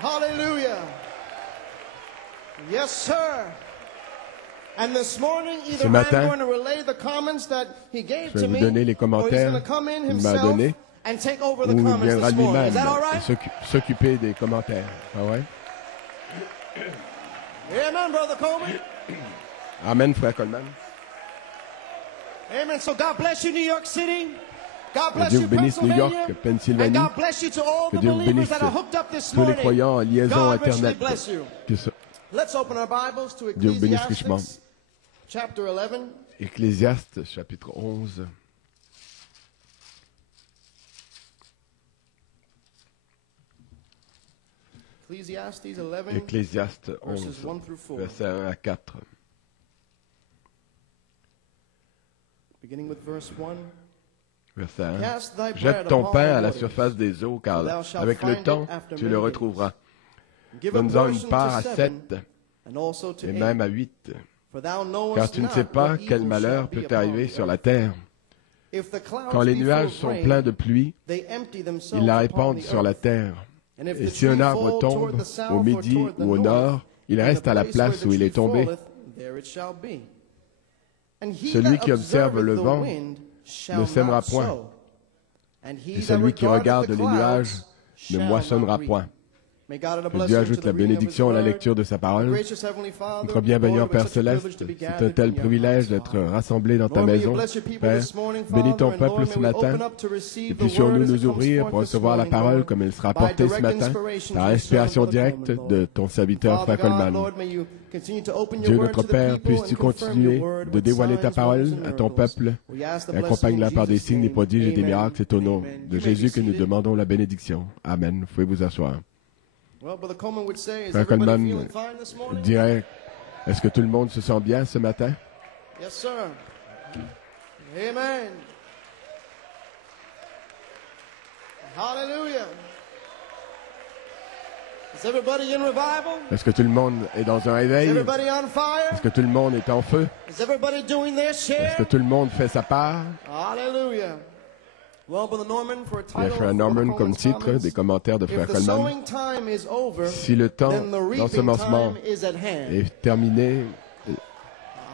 Hallelujah. Yes, sir. And this morning, Ce either I'm matin, going to relay the comments that he gave je vais to vous me, donner les or he's commentaires going to come in qu'il m'a himself donnés, and take over the ou il comments viendra this morning. lui-même Is that all right? s'occuper des commentaires. Ah ouais? Amen, Brother Coleman. Amen, frère Coleman. Amen. So God bless you, New York City. God Que bless Dieu you, vous bénisse New York, Pennsylvania. And Pennsylvanie. God bless you to all Que the Dieu vous believers bénisse that are hooked up this tous les morning. croyants en liaison God richly Internet. bless you. Let's open our Bibles to Dieu vous bénisse richement. Ecclesiastes, chapter 11. Ecclésiaste, chapitre 11. Ecclesiastes 11, Ecclésiaste verses 1 11, through 4. versets 1 à 4. Beginning with verse 1. Verset 1. Cast thy bread Jette ton upon pain the à la waters, surface des eaux, car thou shalt avec le find temps, it after tu many le days. retrouveras. Give a Donne-en une portion part à to 7, 7, and also to et 8. même à 8, For thou knowest car tu ne not sais pas what quel evil malheur shall peut be t'arriver upon sur thee. la terre. If the clouds Quand les be full nuages of sont rain, pleins de pluie, they empty ils themselves la upon répandent the sur la earth. terre. And if Et the si un tree arbre fall tombe toward the south au or midi toward the ou au north, nord, il then reste the à la place place where où the il est tree tombé. falleth, there it shall be. And he Celui that qui observe observeth le the vent wind shall ne sèmera not point. sow, and he Et that celui qui regardeth regarde the les clouds nuages ne shall moissonnera not reap. point. May God add a Que Dieu blessing to ajoute the la reading of his bénédiction à la word. lecture de sa parole. Gracious Heavenly Father, Notre bienveillant Lord, Père it's such a privilege Céleste, to be c'est un gathered tel in your privilège house, d'être Father. rassemblé dans ta Lord, may you maison. bless your people Père, this morning, bénis ton Father, and peuple Lord, ce may we matin. open up to receive Et the puissions-nous word as it nous comes ouvrir forth pour this recevoir la morning, parole Lord, comme elle sera by portée ce direct matin, inspiration par from l'inspiration Brother directe Coleman, de Lord. ton serviteur, Father Frère God, Coleman. Lord, may you continue to open your Dieu word notre to the Père, people puisses-tu and confirm your continuer word de with dévoiler ta signs, parole wonders, and à ton miracles. peuple We ask the et blessing accompagne-la in par des Jesus' signes, des name. prodiges et des Amen. miracles. C'est au nom Amen. de You may be Jésus que nous seated. demandons la bénédiction. Amen. Vous pouvez vous asseoir. Well, Brother Coleman would say, is Frère everybody Coleman feeling fine this morning? dirait, est-ce que tout le monde se sent bien ce matin? Yes, sir. Amen. Hallelujah. Is everybody in revival? Est-ce que tout le monde est dans un Is réveil? everybody on fire? Est-ce que tout le monde est en feu? Is everybody doing their Est-ce share? que tout le monde fait sa part? Hallelujah. Well, Brother Norman, for a Il y a title Frère of Norman Brother comme Coleman's titre comments, des commentaires de Frère if the Coleman. sowing time is over, Si le temps then the reaping d'ensemencement time is at hand. est terminé,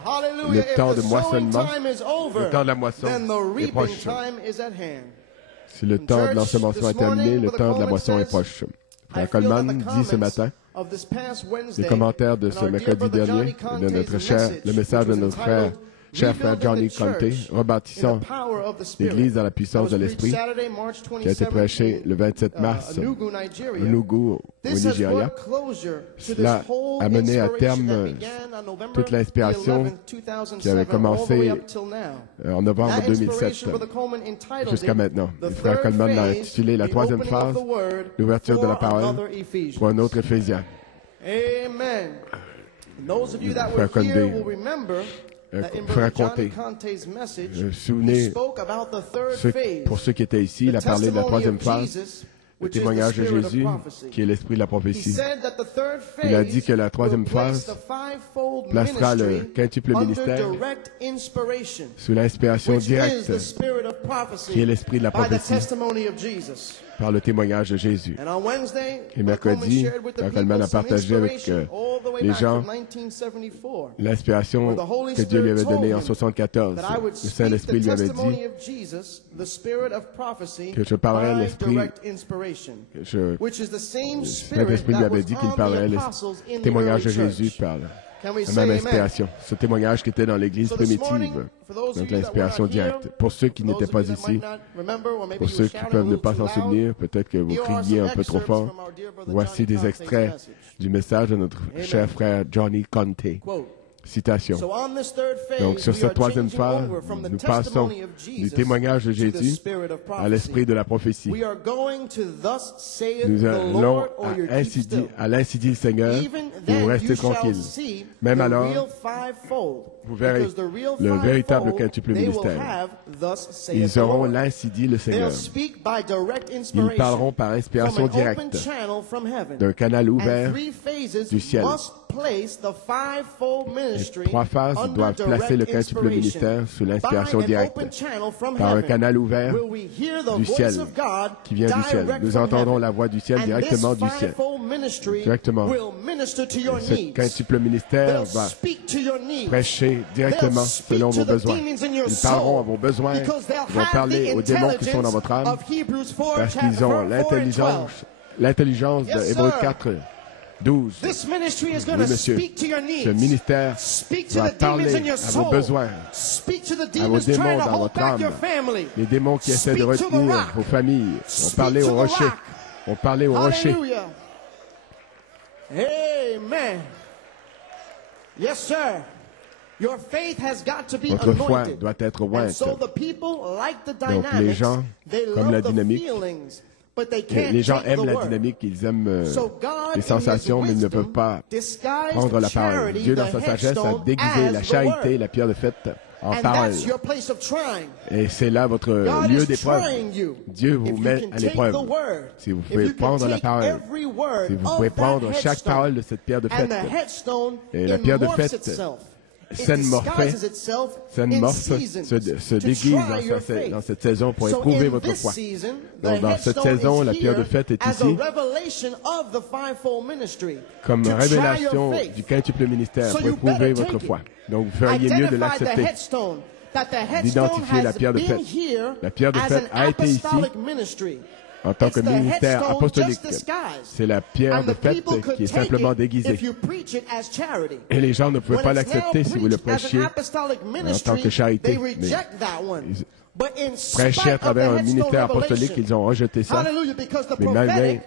Hallelujah. le temps If de the sowing moissonnement, time is over, le temps de la moisson then the est reaping proche. time is at hand. Si le temps de Church, l'ensemencement est this morning, terminé, le Brother temps de la Coleman moisson est says, proche. I Frère feel that Coleman the dit ce comments matin, of this past Wednesday les commentaires de and ce our dear mercredi brother dernier, Johnny de Conte's notre cher, le message de which was notre frère, entitled cher frère Rebuilding Johnny the Conte, Church in rebâtissant the Power of the Spirit, l'Église dans la that puissance was de preached l'Esprit, Saturday, March qui a été 27th prêché le 27 in mars Enugu, au Nigeria. Nougou, au This has Nigeria. brought closure to Cela this whole a mené à inspiration terme that began on November toute l'inspiration 11th, qui avait 2007, all the way commencé up till now. en novembre That 2007 inspiration, Brother Coleman entitled jusqu'à it, maintenant. The Le frère Third Coleman l'a Phase, intitulé la the troisième opening of phase, the Word l'ouverture de la for parole another Ephesians. pour un autre Éphésien. Amen. And those of you that Frère were here Condé, will remember that in frère Brother Johnny Conté, Conte's message, he souvenez, spoke about the third phase, pour ceux qui étaient ici, il a the parlé de la testimony troisième of phase, Jesus, le which is the témoignage de spirit of Jésus, prophecy. qui est l'esprit de la He prophétie. said that the third Il a dit phase que la troisième will place phase the fivefold placera le ministry quintuple under ministère direct inspiration, sous l'inspiration which is directe the spirit of prophecy, qui est l'esprit de la by the prophétie testimony of Jesus. par le témoignage de Jésus. And on Wednesday, Et Brother Coleman mercredi, shared with the Frère Coleman a people some partagé avec inspiration all the way les back gens from 1974. l'inspiration que Dieu lui avait donnée en 1974. That I would Le speak Saint-Esprit the lui avait testimony dit of Jesus, the spirit of prophecy, que je parlerais by l'esprit, direct inspiration, que which is the same le spirit Saint-Esprit lui that avait was dit qu'il on parlerait the apostles in le the témoignage de early Jésus church. par Can we la say même amen? inspiration. Ce témoignage qui était dans l'Église So this morning, primitive, for those of donc you that were l'inspiration not here, directe. Pour ceux qui for those n'étaient of pas you that ici, might not remember, or maybe pour you ceux were qui shouting a peuvent ne little pas too s'en loud, souvenir, peut-être que vous here are criez some un peu trop excerpts fort. from our dear brother Voici Johnny des Conte's extraits message. du message de notre Amen. cher frère Johnny Conte. Quote, Citation. So on this third phase, Donc sur we cette are troisième changing phase, over from the nous passons testimony of du Jesus témoignage de to the Jésus spirit of à prophecy. l'esprit de la prophétie. We are going to thus saith Nous the allons Lord, or you keep ainsi still. dit, à l'ainsi dit le Seigneur, Even et vous then restez you shall tranquille. see Même the alors, real fivefold, vous verrez because the real le véritable fivefold quintuple they will ministère. have thus saith Ils the auront Lord. l'ainsi dit le They'll Seigneur. speak by direct Ils inspiration parleront par from inspiration an open directe channel from heaven. d'un canal And ouvert three phases du ciel. must place the fivefold ministry Trois phases under doivent placer le direct quintuple ministère inspiration. sous l'inspiration By an directe. open channel from Par un heaven, canal ouvert will we hear the du voice ciel of God qui vient du ciel. direct Nous from entendons heaven. la voix du ciel And directement this du ciel. fivefold ministry Directement. will minister to your Ce needs. quintuple ministère They'll va speak to your needs. prêcher directement They'll speak selon to vos the besoins. demons in your Ils parleront à soul vos besoins, because they'll ils vont have parler the aux démons qui sont dans votre âme, intelligence of Hebrews 4, parce qu'ils ont l'intelligence de Yes, Hébreux sir. 4, 12. This ministry is going Oui, to monsieur. speak to your needs. Ce ministère Speak to va the demons parler in your à vos soul. besoins, Speak to the à vos demons trying démons to dans hold votre back âme. your family. Les démons qui essaient de Speak to the retenir rock. vos familles vont Speak parler to au the rocher. rock. Vont parler au rocher. Hallelujah. Amen. Yes, sir. Your faith has got to be Votre foi anointed. doit être And ointe. so the people like the Donc, dynamics. les gens, they comme la love the dynamique, feelings, but they Et can't les gens take aiment the la word. dynamique, ils aiment So God, les in sensations, his mais ils ne wisdom, peuvent pas disguised prendre la parole. charity, Dieu, dans the sa sagesse, a headstone, déguisé as la the charité, word. la pierre de fête, en And parole. that's your place of trying. Et c'est là votre God lieu is d'épreuve. trying you. Dieu vous If you met can à take l'épreuve. the word, Si vous if pouvez you can prendre la take parole, every word si vous of pouvez that prendre chaque headstone, parole de cette pierre de and fête, the headstone et la pierre de morphs fête itself. It s'enmorphait, disguises itself in s'enmorphe, seasons se to déguise try your faith. dans cette saison pour So éprouver in votre this foi. season, Donc, the dans cette headstone saison, is la pierre de here fête est as a ici revelation of the fivefold ministry comme to try révélation your faith. du quintuple ministère So pour you éprouver better votre take foi. it. Donc, vous feriez mieux de Identify the l'accepter. headstone, that the headstone D'identifier la has pierre de been fête. here La pierre de as fête an a été ici apostolic ministry. en tant que It's the ministère headstone apostolique. just disguised. C'est la pierre And de the fête people could qui est take simplement it déguisée. if you preach it as charity. Et les gens ne pouvaient When pas it's now l'accepter si vous le preached as prêchiez an apostolic en tant ministry, que charité. they Mais reject that one. ils But in prêchaient à spite of the travers un headstone ministère apostolique, revelation, ils ont rejeté ça. hallelujah, because the Mais malgré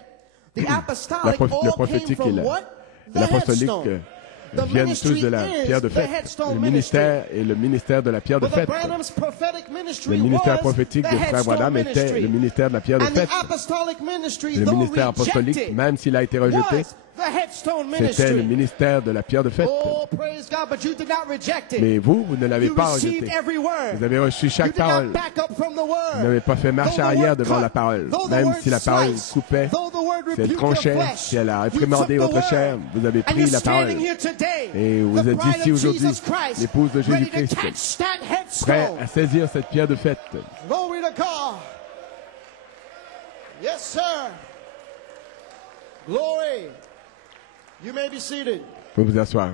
prophetic, the apostolic le all came prophétique et from what? The l'apostolique headstone. The viennent tous de la ministry pierre de is the fête. headstone Le ministère est le ministère de la pierre de Brother fête. Branham's prophetic ministry Le ministère was prophétique the de Frère headstone Branham était ministry. le ministère de la pierre de And fête. the apostolic ministry, Le though ministère apostolique, rejected, même s'il a été rejeté, was the headstone c'était le ministry. ministère de la pierre de fête. Oh, praise God, but you did not reject it. Mais vous ne l'avez You pas received rejeté. every word. Vous avez reçu You chaque did not parole. back up from the word. Vous n'avez pas fait marche Though the arrière word devant cut, la parole. though the Même word si la parole sliced, coupait, though the word si elle rebuked your tranchait, flesh, si elle a you réprimandé took the votre chair, word. vous avez And pris you're la parole. standing here today, Et vous the êtes bride ici of aujourd'hui, Jesus Christ, l'épouse de ready to Jésus-Christ, catch that prêt headstone. à saisir cette pierre de fête. Glory to God. Yes, sir. Glory. You may be seated. Vous pouvez vous asseoir.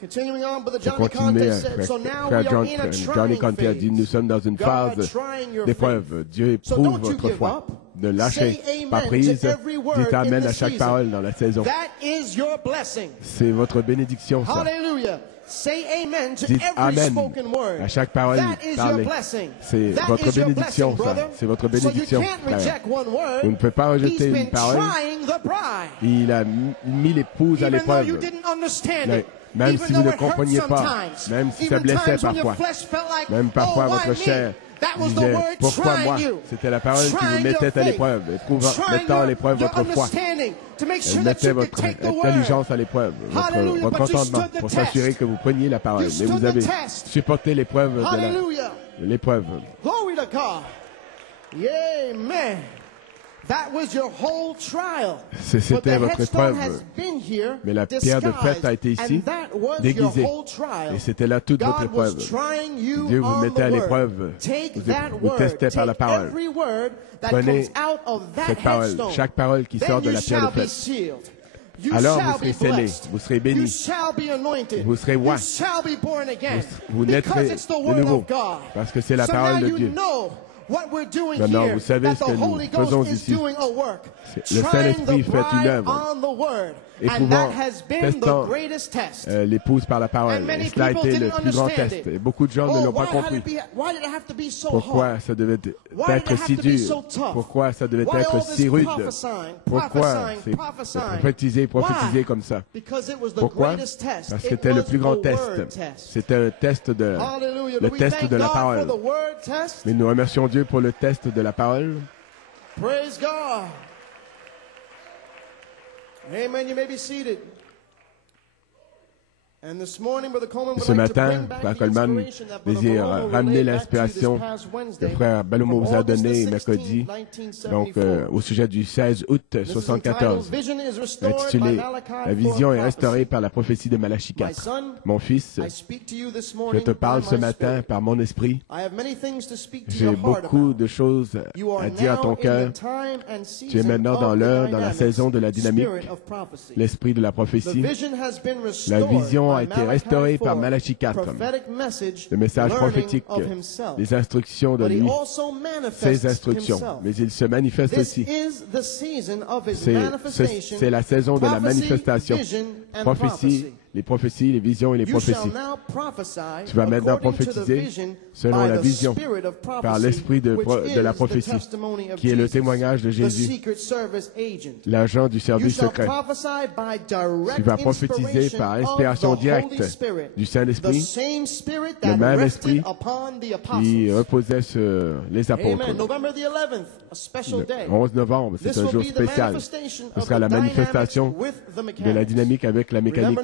Continuing on, Brother Je Johnny continue. Conte said, so now Frère we are in a Johnny trying Conte a dit, nous phase. sommes dans une God phase trying your d'épreuve. Dieu So éprouve don't you votre give foi. up. Ne lâchez Say amen pas prise. to every word Dites amen in à this chaque season. parole dans la saison. That is your blessing. C'est votre bénédiction, ça. Hallelujah. Say amen to Dites every amen spoken word. à chaque parole That is parlée. your blessing. C'est That votre is your bénédiction, blessing, ça. brother. C'est votre So you bénédiction, can't frère. reject one word. Vous ne pouvez pas He's rejeter been une parole. trying the bride. Il a mis l'épouse à Even though you l'épreuve. didn't understand Mais it. même Even si though vous ne it hurt compreniez pas, sometimes. même si ça Even blessait times when your parfois, flesh felt like, même parfois oh, why votre me? chair That was the disait, word pourquoi moi? trying you. C'était la parole qui vous Trying your mettait à faith. l'épreuve, Trying mettant à l'épreuve your votre foi. understanding to make Elle sure that mettait you could votre take the word. intelligence à l'épreuve, Hallelujah, votre but you entendement, stood the pour test. s'assurer que vous preniez la parole. You Mais vous stood the avez test. supporté l'épreuve de Hallelujah. l'épreuve. Glory to God. Amen. That was your whole trial. C'était But the votre headstone épreuve. has been here, Mais la pierre de fête a été disguised, ici, and that was déguisée. your whole trial. Et c'était là toute votre God was épreuve. trying you Dieu vous on mettait the à word. l'épreuve. Take Vous that vous word. testez par la Take parole. every word that Prenez comes out of that cette parole, headstone. chaque parole qui Then sort de you la pierre shall de be fête. sealed. You Alors shall vous serez be scellés, blessed. vous serez You bénis. shall be anointed. Vous serez You oints. shall be born again. Vous Because naîtrez it's the de word nouveau, of God. parce que c'est la So parole now de you Dieu. know what we're doing Maintenant, here, vous savez that ce the que nous Holy faisons Ghost is ici. doing a work. Le Trying Saint-Esprit the fait une bride œuvre. on the word. And Éprouvant, that has been testant, the greatest test. L'épouse par la parole. And many Et cela a people été le didn't plus grand understand test. it. Et beaucoup de gens ne l'ont pas compris. Why did it have to be so Pourquoi hard? ça devait Why did être it si have to be dur? so tough? Pourquoi ça devait Why être all si this rude? prophesying, Pourquoi c'est prophesying? prophétiser Why? comme ça? Because it was the Pourquoi? greatest test. Parce que It c'était le was plus a grand word test. test. C'était le test Hallelujah. le Do we test thank de la God for parole. the word test? Mais nous remercions Dieu pour le test de la parole. Praise God. Amen. You may be seated. Et ce matin, Frère Coleman désire ramener l'inspiration que Frère Bellomo vous a donnée mercredi, donc au sujet du 16 août 1974, intitulé « La vision est restaurée par la prophétie de Malachie 4 ». Mon fils, je te parle ce matin par mon esprit. J'ai beaucoup de choses à dire à ton cœur. Tu es maintenant dans l'heure, dans la saison de la dynamique, l'esprit de la prophétie. La vision a été restaurée par Malachie 4, le message prophétique, les instructions de lui, ses instructions, mais il se manifeste aussi. C'est la saison de la manifestation. Prophétie, les prophéties, les visions et les prophéties. Tu vas maintenant prophétiser selon la vision, par l'esprit de la prophétie, qui est le témoignage de Jésus, l'agent du service secret. Tu vas prophétiser par inspiration directe du Saint-Esprit, le même esprit qui reposait sur les apôtres. Le 11 novembre, c'est un jour spécial. Ce sera la manifestation de la dynamique avec la mécanique.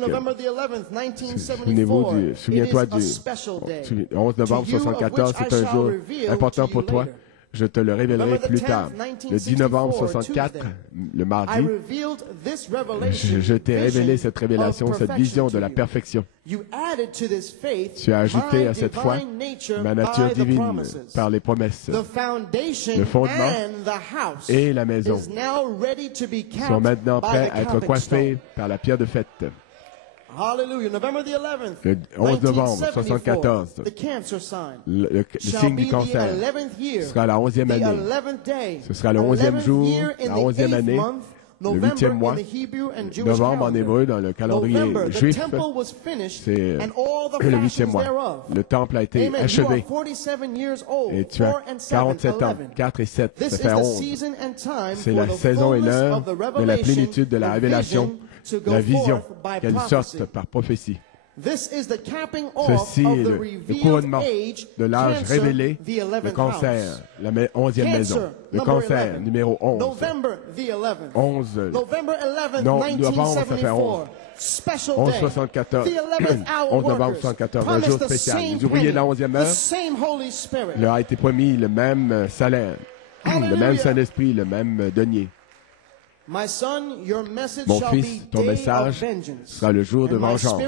Souviens-toi du 11 novembre 1974, c'est un jour important pour toi. Je te le révélerai plus tard. Le 10 novembre 1964, le mardi, je t'ai révélé cette révélation, cette vision de la perfection. Tu as ajouté à cette foi ma nature divine par les promesses. Le fondement et la maison sont maintenant prêts à être coiffés par la pierre de fête. Le 11 novembre 1974, le signe du cancer sera la 11e année. Ce sera le 11e jour, la 11e année, le 8e mois. Novembre en hébreu, dans le calendrier juif, c'est le 8e mois. Le temple a été achevé. Et tu as 47 ans, 4 et 7, ça fait 11. C'est la saison et l'heure de la plénitude de la révélation, la vision, qu'elle sorte par prophétie. Ceci est le couronnement de l'âge révélé, le cancer, la 11e maison, le cancer numéro 11. 11, non, novembre, ça fait 11. 11 74, 11 novembre 74, un jour spécial. Les ouvriers de la 11e heure, leur a été promis le même salaire, le même Saint-Esprit, le même denier. Mon fils, ton message sera le jour de vengeance,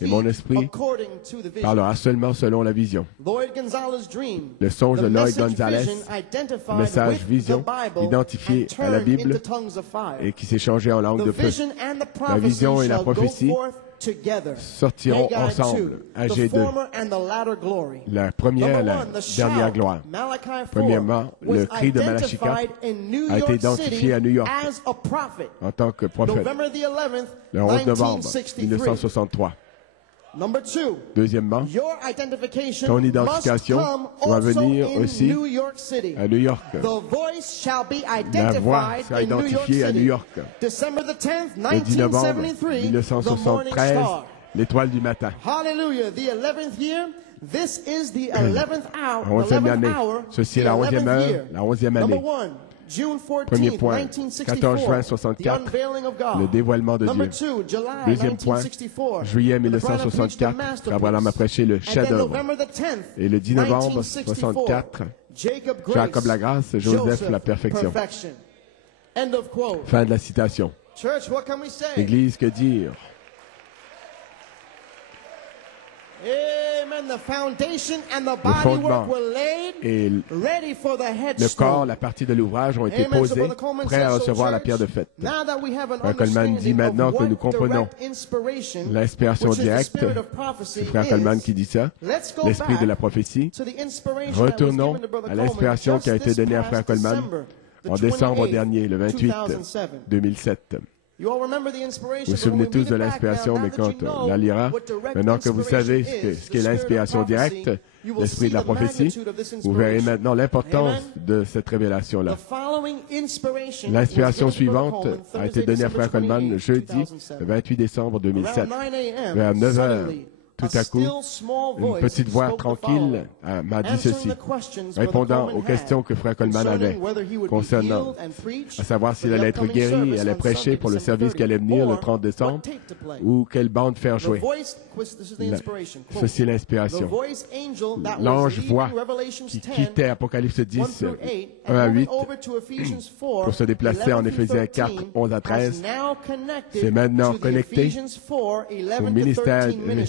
et mon esprit parlera seulement selon la vision. Le songe de Lloyd Gonzalez, message vision, identifié à la Bible et qui s'est changé en langue de feu. La vision et la prophétie sortiront ensemble, AG2. La première et la dernière gloire. Premièrement, le cri de Malachie 4 a été identifié à New York en tant que prophète le 11 novembre 1963. Deuxièmement, ton identification doit venir aussi à New York. La voix sera identifiée à New York. Le 10 novembre 1973, l'étoile du matin. 11e année. Ceci est la 11e heure, la 11e année. Premier point, 14 juin 1964, le dévoilement de Dieu. Deuxième point, juillet 1964, Abraham a prêché le chef-d'œuvre. Et le 10 novembre 1964, Jacob la grâce, Joseph la perfection. Fin de la citation. Église, que dire? Le fondement et le corps, la partie de l'ouvrage ont été posés, prêts à recevoir la pierre de fête. Frère Coleman dit maintenant que nous comprenons l'inspiration directe, c'est Frère Coleman qui dit ça, l'esprit de la prophétie. Retournons à l'inspiration qui a été donnée à Frère Coleman en décembre dernier, le 28 2007. Vous vous souvenez tous de l'inspiration, mais quand on la lira, maintenant que vous savez ce qu'est l'inspiration directe, l'esprit de la prophétie, vous verrez maintenant l'importance de cette révélation-là. L'inspiration suivante a été donnée à Frère Coleman jeudi, le 28 décembre 2007, vers 9 heures. tout à coup, une petite voix tranquille m'a dit ceci, répondant aux questions que Frère Coleman avait concernant, à savoir s'il allait être guéri et allait prêcher pour le service qui allait venir le 30 décembre, ou quelle bande faire jouer. Ceci est l'inspiration. L'ange voix qui quittait Apocalypse 10, 1 à 8, pour se déplacer en Éphésiens 4, 11 à 13, c'est maintenant connecté au ministère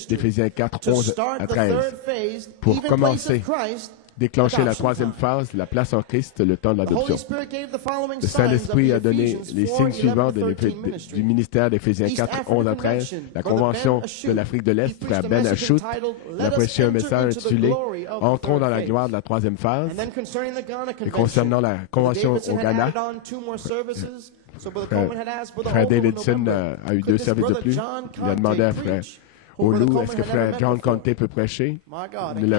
d'Éphésiens 4, 11 à 13, pour commencer, déclencher la troisième phase, la place en Christ, le temps de l'adoption. Le Saint-Esprit a donné les signes suivants du ministère d'Éphésiens 4, 11 à 13. La Convention de l'Afrique de l'Est, Frère Ben Achout, a prêché un message intitulé « Entrons dans la gloire de la troisième phase ». Et concernant la Convention au Ghana, Frère Davidson a eu 2 services de plus. Il a demandé à Frère Olu, est-ce que Frère John Conte peut prêcher? Il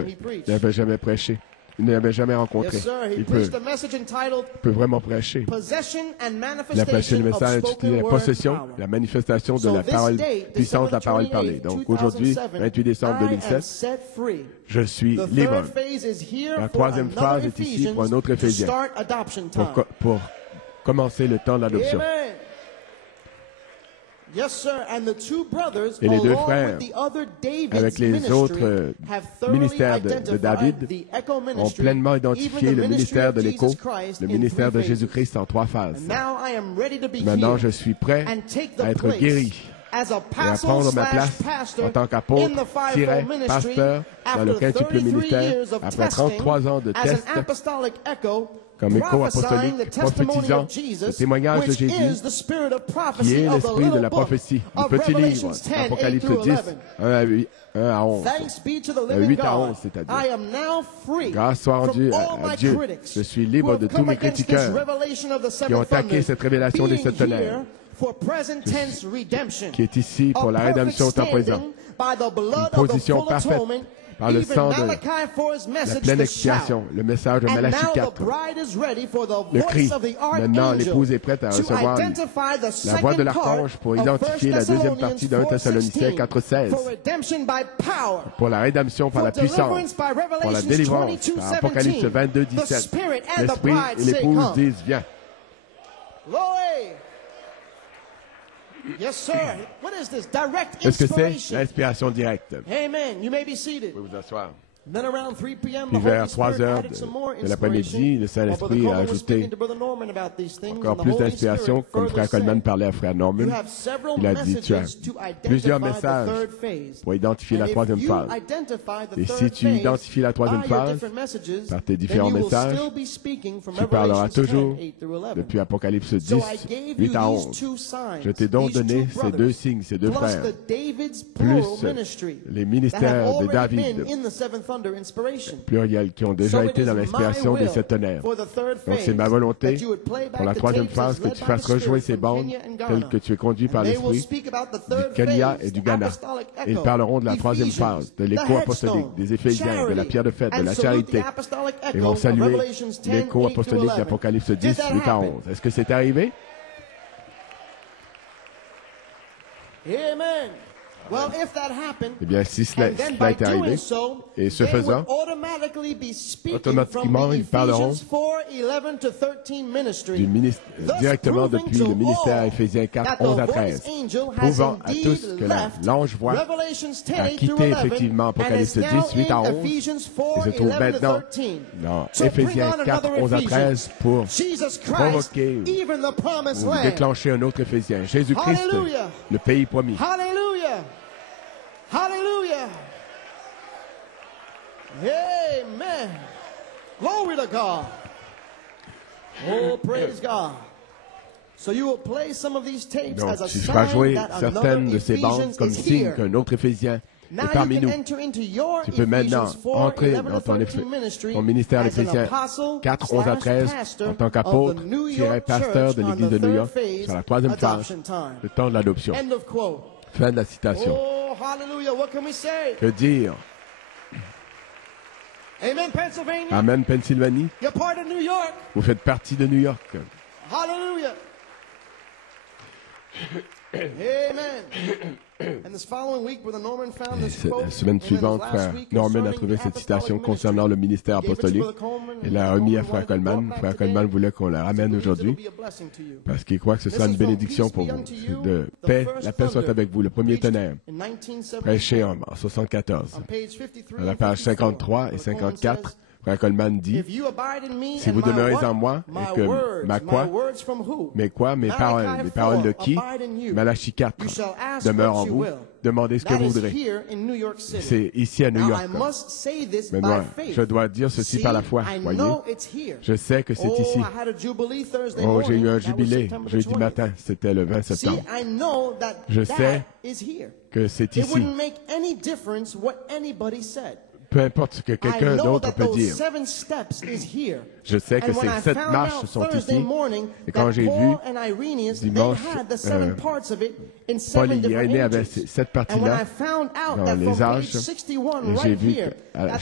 n'avait jamais prêché. Il ne l'avait jamais rencontré. Il peut vraiment prêcher. Il a prêché le message intitulé La possession, la manifestation de la parole, puissance de la parole parlée. Donc aujourd'hui, 28 décembre 2007, je suis libre. La troisième phase est ici pour un autre Éphésien, pour commencer le temps de l'adoption. Et les 2 frères, avec les autres ministères de David, ont pleinement identifié le ministère de l'Écho, le ministère de Jésus-Christ en 3 phases. Maintenant, je suis prêt à être guéri et à prendre ma place en tant qu'apôtre, pasteur dans le quintuple ministère après 33 ans de tests comme écho apostolique, prophétisant le témoignage de Jésus, qui est l'esprit de la prophétie. Le petit livre, Apocalypse 10, 1 à 11. 8 à 11, c'est-à-dire. Grâce soit rendue à Dieu. Je suis libre de tous mes critiqueurs qui ont attaqué cette révélation des 7 tonnerres, qui est ici pour la rédemption au temps présent. Une position parfaite par le sang de la pleine expiation, le message de Malachie 4. Le cri. Maintenant, l'épouse est prête à recevoir la voix de l'archange pour identifier la deuxième partie d'un Thessaloniciens 4:16. Pour la rédemption par la puissance, pour la délivrance par Apocalypse 22:17. L'esprit et l'épouse disent, viens. Yes, sir. What is this? Direct Est-ce que inspiration. c'est l'inspiration directe? Amen. You may be seated. Vous pouvez vous asseoir. Then around 3 p.m., Puis vers 3 heures de l'après-midi, le Saint-Esprit a ajouté encore plus d'inspiration, comme Frère Coleman parlait à Frère Norman. Il a dit, tu as plusieurs messages pour identifier la troisième phase. Et si tu identifies la troisième phase par tes différents messages, tu parleras toujours depuis Apocalypse 10, 8 à 11. Je t'ai donc donné ces 2 signes, ces 2 frères, plus les ministères de David, pluriel, qui ont déjà été dans l'inspiration des 7 tonnerres. Donc c'est ma volonté, pour la troisième phase, que tu fasses rejouer ces bandes telles que tu es conduit par l'Esprit du Kenya et du Ghana. Et ils parleront de la troisième phase, de l'écho apostolique, des Éphésiens, de la pierre de fête, de la charité. Et vont saluer l'écho apostolique d'Apocalypse 10, 8 à 11. Est-ce que c'est arrivé? Amen. Eh bien, si cela est arrivé, et ce faisant, automatiquement, ils parleront directement depuis le ministère Éphésiens 4, 11 à 13, prouvant à tous que l'ange voix a quitté effectivement Apocalypse 10, 8 à 11, et se trouve maintenant dans Éphésiens 4, 11 à 13 pour provoquer ou déclencher un autre Éphésien. Jésus-Christ, le pays promis. Hallelujah. Amen. Glory to God. Oh, praise God. So you will play some of these tapes as a tu feras jouer sign that certaines de ces bandes Ephesians comme is signe here. qu'un autre Éphésien est parmi nous. Tu peux maintenant entrer dans ton ministère d'Éphésiens 4, 11 à 13 en tant qu'apôtre, pasteur de l'Église de New York sur la troisième phase, le temps de l'adoption. Fin de la citation. Oh, hallelujah. What can we say? Que dire? Amen, Pennsylvania. Amen, Pennsylvanie. You're part of New York. Vous faites partie de New York. Hallelujah. La semaine suivante, Frère Norman a trouvé cette citation concernant le ministère apostolique et l'a remis à Frère Coleman. Frère Coleman voulait qu'on la ramène aujourd'hui parce qu'il croit que ce sera une bénédiction pour vous. De paix, la paix soit avec vous. Le premier tonnerre, prêché en 1974. À la page 53 et 54, Frère Coleman dit, si vous demeurez en moi, et que mes paroles de qui? Malachie 4, demeure en vous, demandez ce que vous voudrez. C'est ici à New York. Mais moi, je dois dire ceci par la foi, voyez. Je sais que c'est ici. Oh, j'ai eu un jubilé jeudi matin, c'était le 20 septembre. Je sais que c'est ici. Peu importe ce que quelqu'un d'autre peut dire. Je sais que ces 7 marches sont ici. Et quand j'ai vu dimanche, Paul et Irénée avaient ces 7 parties-là dans les âges.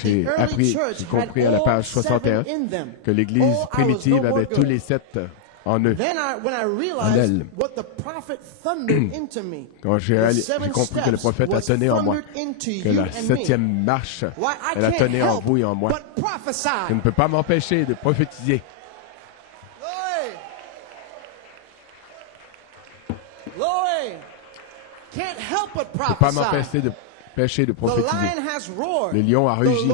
J'ai appris, j'ai compris à la page 61 que l'Église primitive avait tous les 7 en eux, en elle. Quand j'ai compris que le prophète a tonné en moi, que la 7e marche, elle a tonné en vous et en moi, je ne peux pas m'empêcher de prophétiser. Je ne peux pas m'empêcher de prophétiser. Le lion a rugi.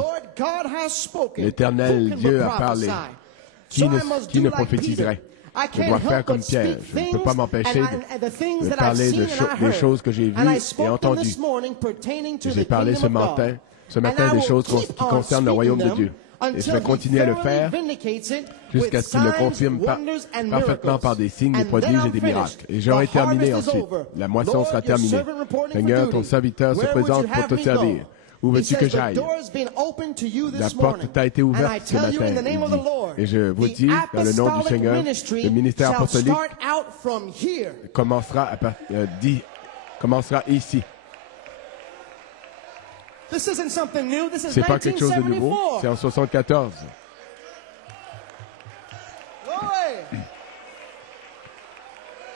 L'Éternel Dieu a parlé. Qui ne prophétiserait? Je dois faire comme Pierre. Je ne peux pas m'empêcher de parler des choses que j'ai vues et entendues. J'ai parlé ce matin des choses qui concernent le royaume de Dieu. Et je vais continuer à le faire jusqu'à ce qu'il le confirme parfaitement par des signes, des prodiges et des miracles. Et j'aurai terminé ensuite. La moisson sera terminée. Seigneur, ton serviteur se présente pour te servir. Où veux-tu que j'aille? La porte t'a été ouverte ce matin. Et je vous dis, dans le nom du Seigneur, le ministère apostolique commencera ici. C'est pas quelque chose de nouveau, c'est en 74.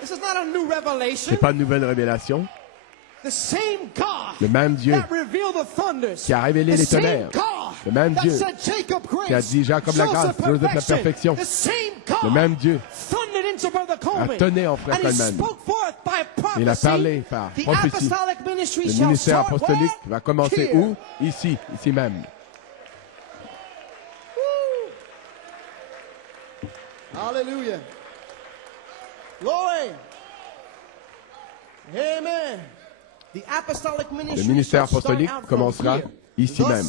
C'est pas une nouvelle révélation. Le même Dieu qui a révélé les tonnerres, le même Dieu qui a dit Jacob la grâce, Joseph la perfection, le même Dieu a tonné en Frère Coleman. Il a parlé par prophétie. Le ministère apostolique va commencer où? Ici même. Hallelujah. Glory. Amen. Le ministère apostolique commencera ici même.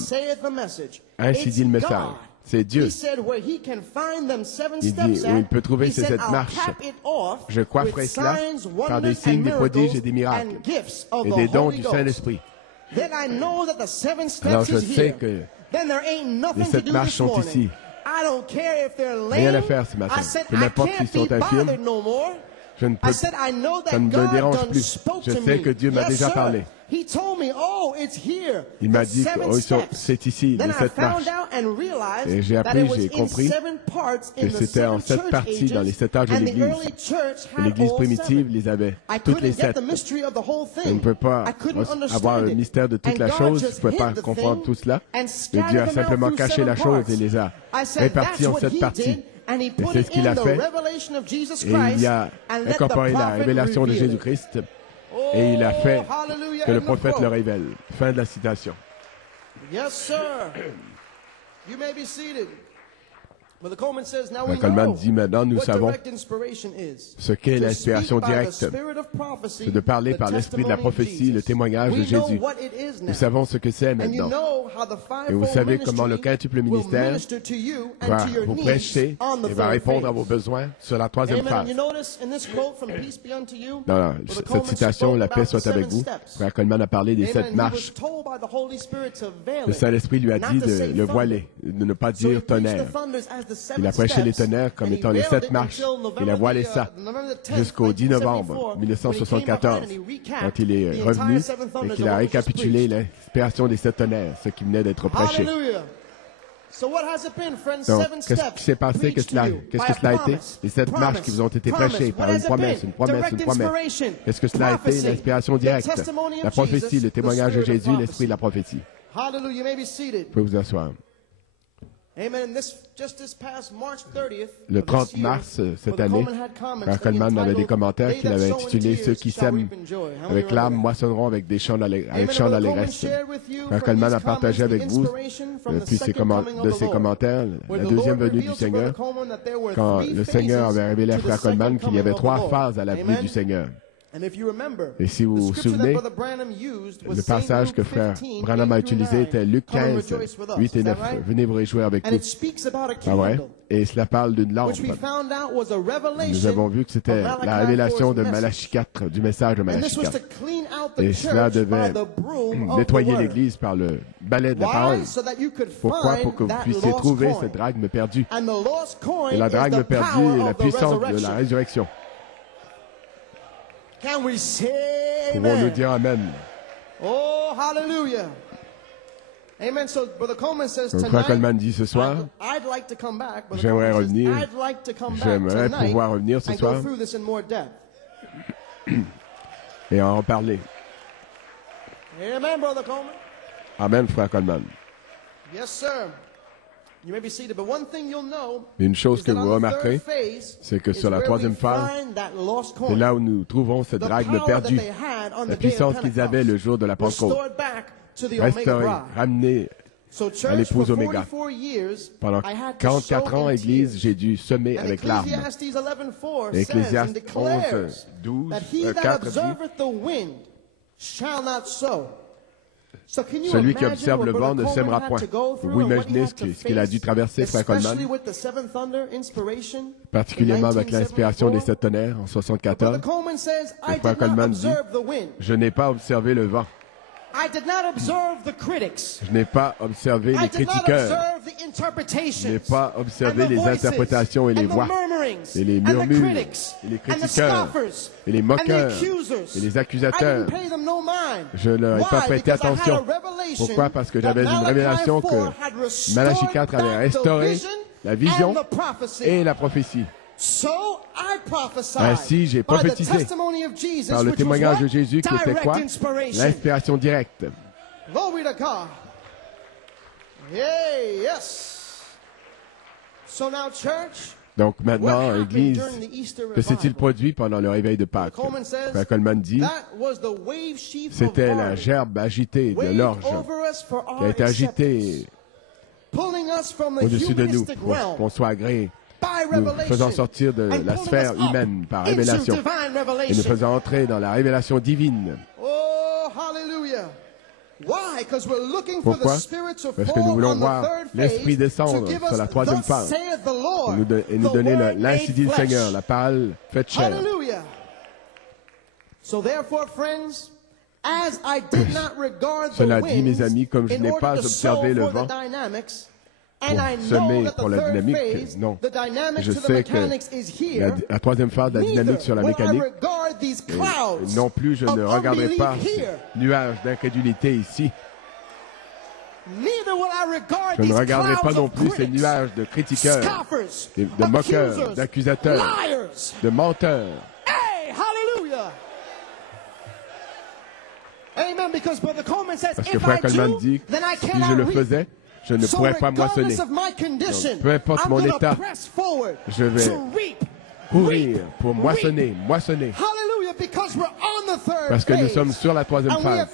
Ainsi dit le message. C'est Dieu. Il dit où il peut trouver ces 7 marches. Je coifferai cela par des signes, des prodiges et des miracles et des dons du Saint-Esprit. Alors je sais que les 7 marches sont ici. Rien à faire ce matin. Peu importe s'ils sont infirmes. Ça ne me dérange plus. Je sais que Dieu m'a déjà parlé. Il m'a dit que c'est ici, les 7 marches. Et j'ai appris, j'ai compris que c'était en 7 parties dans les 7 âges de l'Église. L'Église primitive les avait toutes les 7. Je ne peux pas avoir le mystère de toute la chose, je ne peux pas comprendre tout cela. Mais Dieu a simplement caché la chose et les a répartis en 7 parties. Et c'est ce qu'il a fait. Et il a incorporé la révélation de Jésus-Christ. Et il a fait que le prophète le révèle. Fin de la citation. Yes, sir. You may be seated. Coleman dit maintenant, nous savons ce qu'est l'inspiration directe. C'est de parler par l'esprit de la prophétie, le témoignage de Jésus. Nous savons ce que c'est maintenant. Et vous savez comment le quintuple ministère va vous prêcher et va répondre à vos besoins sur la 3e phase. Dans cette citation, la paix soit avec vous. Frère Coleman a parlé des 7 marches. Le Saint-Esprit lui a dit de le voiler, de ne pas dire tonnerre. Il a prêché les tonnerres comme étant les 7 marches. Il a voilé ça jusqu'au 10 novembre 1974, quand il est revenu et qu'il a récapitulé l'inspiration des 7 tonnerres, ce qui venait d'être prêché. Donc, qu'est-ce qui s'est passé? Qu'est-ce que cela a été? Les 7 marches qui vous ont été prêchées par une promesse, une promesse, une promesse. Qu'est-ce que cela a été? L'inspiration directe. La prophétie, le témoignage de Jésus, l'esprit de la prophétie. Vous pouvez vous asseoir. Le 30 mars cette année, Frère Coleman avait des commentaires qu'il avait intitulés « Ceux qui sèment avec l'âme moissonneront avec chants d'allégresse ». Frère Coleman a partagé avec vous, depuis ses commentaires, la deuxième venue du Seigneur, quand le Seigneur avait révélé à Frère Coleman qu'il y avait 3 phases à la venue du Seigneur. Et si vous vous souvenez, le passage que Frère Branham a utilisé était Luc 15, 8 et 9. Venez vous réjouir avec nous. Ah ouais? Et cela parle d'une lampe. Nous avons vu que c'était la révélation de Malachie 4, du message de Malachie 4. Et cela devait nettoyer l'Église par le balai de la parole. Pourquoi? Pour que vous puissiez trouver cette drachme perdue. Et la drachme perdue est la puissance de la résurrection. Pouvons-nous dire Amen? Oh, hallelujah. Amen. So, Brother Coleman says, Frère Coleman dit ce soir, j'aimerais revenir, j'aimerais pouvoir revenir ce soir et en parler. Amen, Brother Coleman. Amen, Frère Coleman. Yes, sir. Mais une chose que vous remarquerez, c'est que sur la 3e phase, c'est là où nous trouvons cette drachme perdue, la puissance qu'ils avaient le jour de la Pentecôte, restaurée, ramenée à l'épouse Oméga. Pendant 44 ans, Église, j'ai dû semer avec l'arme. Ecclésiaste 11, 12, 4 dit, celui qui observe le vent ne sèmera point. Vous imaginez ce qu'il a dû traverser, Frère Coleman, particulièrement avec l'inspiration des 7 tonnerres en 74. Et Frère Coleman dit, je n'ai pas observé le vent. Je n'ai pas observé les critiqueurs. Je n'ai pas observé les interprétations et les voix, et les murmures, et les critiqueurs, et les moqueurs, et les accusateurs. Je ne leur ai pas prêté attention. Pourquoi? Parce que j'avais une révélation que Malachie 4 avait restauré la vision et la prophétie. Ainsi, j'ai prophétisé par le témoignage de Jésus qui était quoi? L'inspiration directe. Donc maintenant, Église, que s'est-il produit pendant le réveil de Pâques? Frère Coleman dit, c'était la gerbe agitée de l'orge qui a été agitée au-dessus de nous pour qu'on soit agréé. Nous faisant sortir de la sphère humaine par révélation et nous faisant entrer dans la révélation divine. Pourquoi? Parce que nous voulons voir l'Esprit descendre sur la 3e phase et nous donner l'ainsi dit le Seigneur, la parole faite chair. Cela dit, mes amis, comme je n'ai pas observé le vent, pour semer pour la dynamique, non. Je sais que la 3e phase de la dynamique sur la mécanique, et non plus je ne regarderai pas ce nuage d'incrédulité ici. Je ne regarderai pas non plus ces nuages de critiqueurs, de moqueurs, d'accusateurs, de menteurs. Parce que Frère Coleman dit, si je le faisais, je ne pourrais pas moissonner. Donc, peu importe mon état, je vais courir pour moissonner. Parce que nous sommes sur la 3e phase.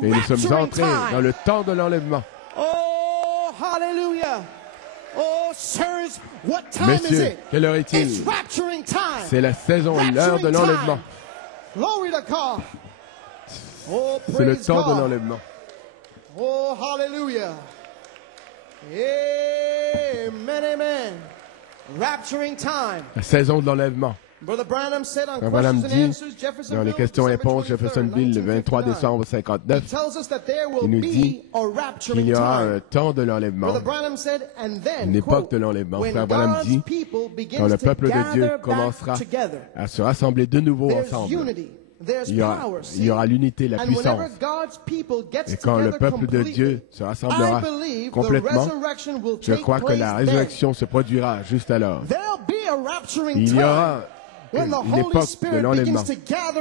Et nous sommes entrés dans le temps de l'enlèvement. Messieurs, quelle heure est-il? C'est la saison, l'heure de l'enlèvement. C'est le temps de l'enlèvement. Oh, hallelujah. Amen, amen. Rapturing time. La saison de l'enlèvement. Brother Branham said on Branham questions and dit answers, Jeffersonville, dans les questions-réponses Jeffersonville le 23 décembre 59, il nous dit qu'il y aura un temps de l'enlèvement, une époque de l'enlèvement. Frère Branham dit quand le peuple de Dieu commencera à se rassembler de nouveau ensemble, il y aura l'unité, la puissance. Et quand le peuple de Dieu se rassemblera complètement, je crois que la résurrection se produira juste alors. Il y aura une époque de l'enlèvement,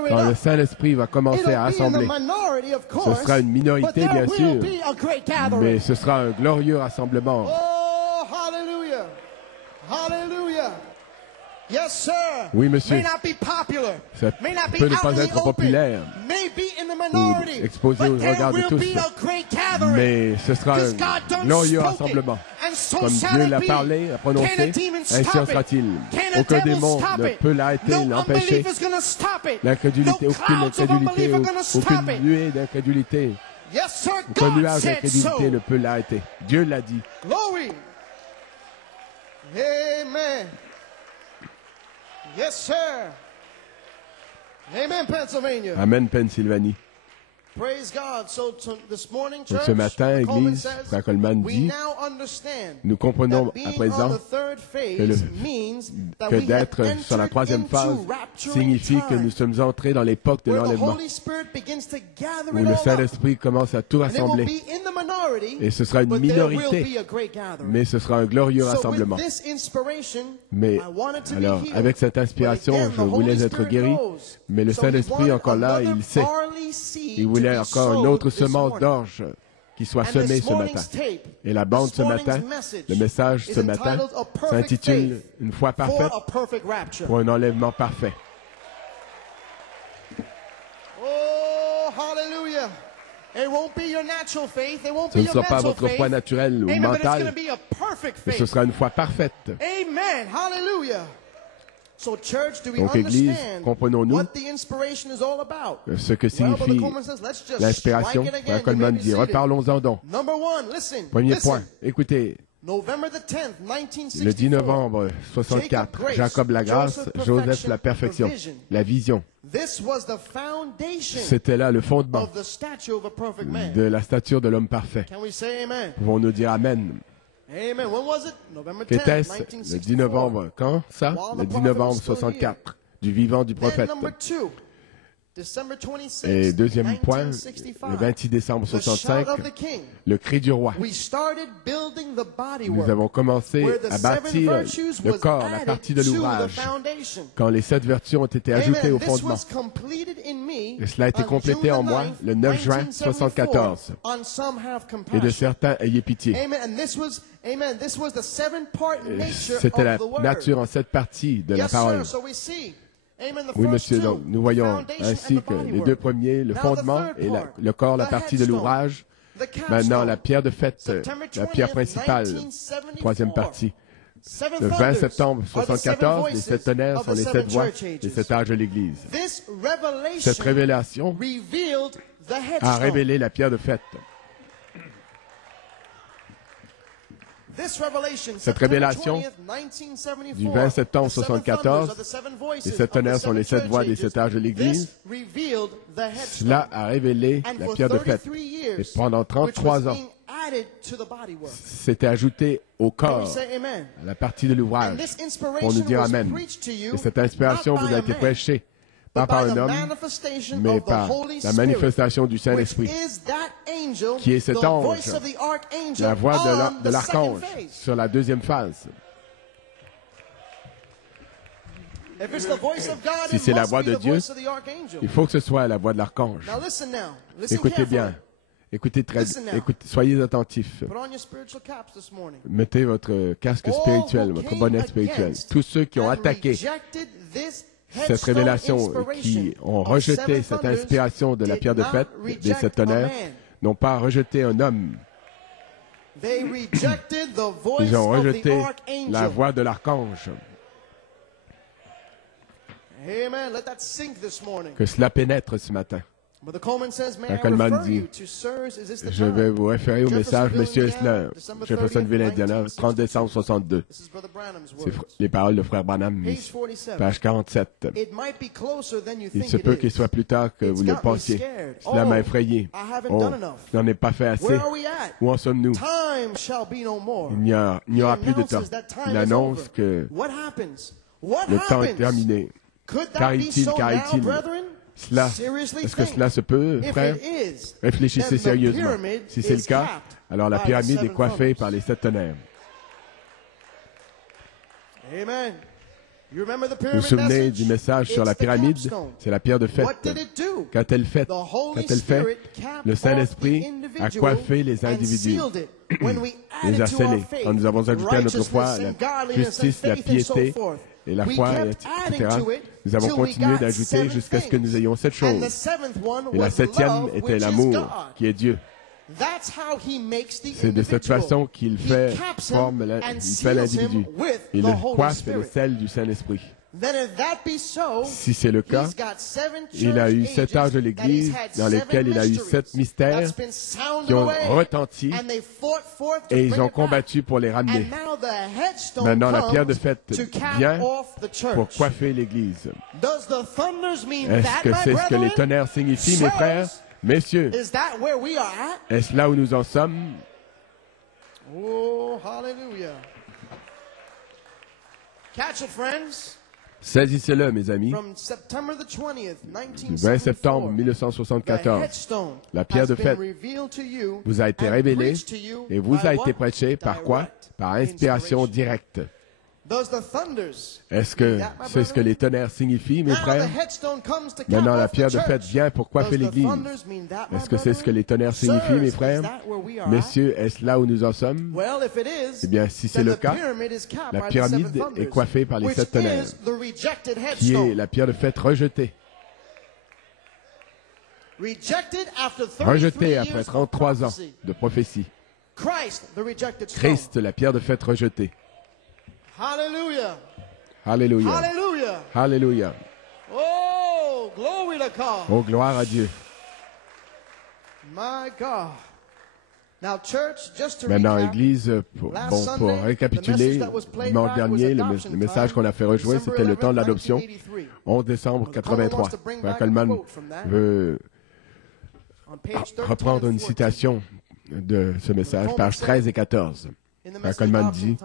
quand le Saint-Esprit va commencer à rassembler. Ce sera une minorité, bien sûr, mais ce sera un glorieux rassemblement. Oh, hallelujah! Hallelujah! Yes, sir. Oui, monsieur. May not be popular. Ça peut ne pas être populaire ou exposé aux regards de tous, mais ce sera un glorieux rassemblement. Comme Dieu l'a parlé, a prononcé, ainsi en sera-t-il. Aucun démon ne peut l'arrêter, l'empêcher. L'incrédulité, aucune incrédulité, aucune nuée d'incrédulité, aucun nuage d'incrédulité ne peut l'arrêter. Dieu l'a dit. Glory. Amen. Yes, sir. Amen, Pennsylvania. Amen, Pennsylvanie. Praise God. So this morning, Donc church, ce matin, Église, Frère Coleman dit, nous comprenons à présent que d'être sur la troisième phase signifie que nous sommes entrés dans l'époque de l'enlèvement, où le Saint-Esprit commence à tout rassembler. Et ce sera une minorité, mais ce sera un glorieux rassemblement. Mais alors, avec cette inspiration, je voulais être guéri, mais le Saint-Esprit encore là, il sait. Il voulait encore une autre semence d'orge qui soit semée ce matin. Et la bande ce matin, le message ce matin, s'intitule « Une foi parfaite pour un enlèvement parfait ». Oh, hallelujah! Ce ne sera pas votre foi naturelle ou mentale, mais ce sera une foi parfaite. Amen. Hallelujah. Donc, Église, comprenons-nous ce que signifie l'inspiration. Frère Coleman dit, reparlons-en donc. Premier point, écoutez, le 10 novembre 64, Jacob la grâce, Joseph la perfection, la vision. C'était là le fondement de la stature de l'homme parfait. Pouvons-nous dire Amen? Qu'était-ce le 10 novembre? Quand ça? Le 10 novembre 64, du vivant du prophète. Et deuxième point, le 26 décembre 65, le cri du roi. Nous avons commencé à bâtir le corps, la partie de l'ouvrage, quand les 7 vertus ont été ajoutées au fondement. Et cela a été complété en moi le 9 juin 1974. Et de certains, ayez pitié. C'était la nature en 7 parties de la parole. Oui, monsieur, donc nous voyons ainsi que les 2 premiers, le fondement et le corps, la partie de l'ouvrage. Maintenant, la pierre de fête, la pierre principale, 3e partie. Le 20 septembre 1974, les 7 tonnerres sont les 7 voies, les 7 âges de l'Église. Cette révélation a révélé la pierre de fête. Cette révélation du 20 septembre 1974, les 7 tonnerres sont les 7 voix des 7 âges de l'Église. Cela a révélé la pierre de fête. Et pendant 33 ans, c'était ajouté au corps, à la partie de l'ouvrage, pour nous dire Amen. Et cette inspiration vous a été prêchée, pas par un homme, mais par la manifestation du Saint-Esprit, qui est cet ange, la voix de l'archange sur la 2e phase. Si c'est la voix de Dieu, il faut que ce soit la voix de l'archange. Écoutez bien. Écoutez très bien. Soyez attentifs. Mettez votre casque spirituel, votre bonnet spirituel. Tous ceux qui ont attaqué cette révélation, qui ont rejeté cette inspiration de la pierre de fête, des 7 tonnerres, n'ont pas rejeté un homme. Ils ont rejeté la voix de l'archange. Que cela pénètre ce matin. Coleman dit, je vais vous référer au message Monsieur Esler, Jeffersonville, Indiana, 30 décembre 62. C'est les paroles de Frère Branham, page 47. Il se peut qu'il soit plus tard que vous le pensiez. Cela m'a effrayé. Oh, je n'en ai pas fait assez. Où en sommes-nous? Il n'y aura plus de temps. Il annonce que le temps est terminé. Qu'arrive-t-il? Est-ce que cela se peut, frère? Réfléchissez sérieusement. Si c'est le cas, alors la pyramide est coiffée par les 7 tonnerres. Amen. Vous vous souvenez du message sur la pyramide? C'est la pierre de fête. Qu'a-t-elle fait? Le Saint-Esprit a coiffé les individus. Les a scellés. Quand nous avons ajouté à notre foi la justice, la piété et la foi, etc., nous avons continué d'ajouter jusqu'à ce que nous ayons 7 choses. Et la 7e était l'amour, qui est Dieu. C'est de cette façon qu'il fait l'individu. Il le coiffe et le sel du Saint-Esprit. Si c'est le cas, il a eu 7 âges de l'Église dans lesquels il a eu 7 mystères qui ont retenti et ils ont combattu pour les ramener. Maintenant, la pierre de fête vient pour coiffer l'Église. Est-ce que c'est ce que les tonnerres signifient, mes frères? Messieurs, est-ce là où nous en sommes? Oh, hallelujah. Catch it, friends. Saisissez-le, mes amis. Du 20 septembre 1974, la pierre de fête vous a été révélée et vous a été prêchée par quoi? Par inspiration directe. Est-ce que c'est ce que les tonnerres signifient, mes frères? Maintenant, la pierre de fête vient pour coiffer l'Église. Est-ce que c'est ce que les tonnerres signifient, mes frères? Messieurs, est-ce là où nous en sommes? Eh bien, si c'est le cas, la pyramide est coiffée par les 7 tonnerres, qui est la pierre de fête rejetée. Rejetée après 33 ans de prophétie. Christ, la pierre de fête rejetée. Hallelujah. Alléluia. Hallelujah. Alléluia. Oh, glory to God. Oh, gloire à Dieu. My God. Now, church, just to Maintenant, recap, Église, pour récapituler, dimanche dernier, le message qu'on a fait rejouer, c'était le temps de l'adoption, 11 décembre 83. Frère Coleman veut reprendre une citation de ce message, pages 13 et 14. Frère Coleman dit,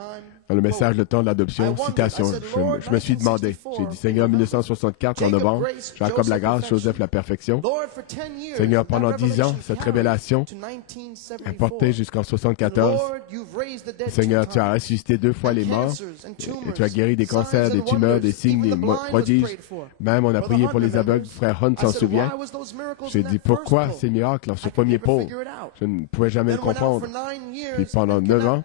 dans le message Le temps de l'adoption, citation, je me suis demandé, j'ai dit, Seigneur, 1964, en novembre, Jacob la grâce, Joseph la perfection. Seigneur, pendant 10 ans, cette révélation a porté jusqu'en 74. Seigneur, tu as ressuscité 2 fois les morts, et tu as guéri des cancers, des tumeurs, des signes, des prodiges. Même on a prié pour les aveugles, frère Hunt s'en souvient. J'ai dit, pourquoi ces miracles en ce premier pôle? Je ne pouvais jamais le comprendre. Puis pendant 9 ans,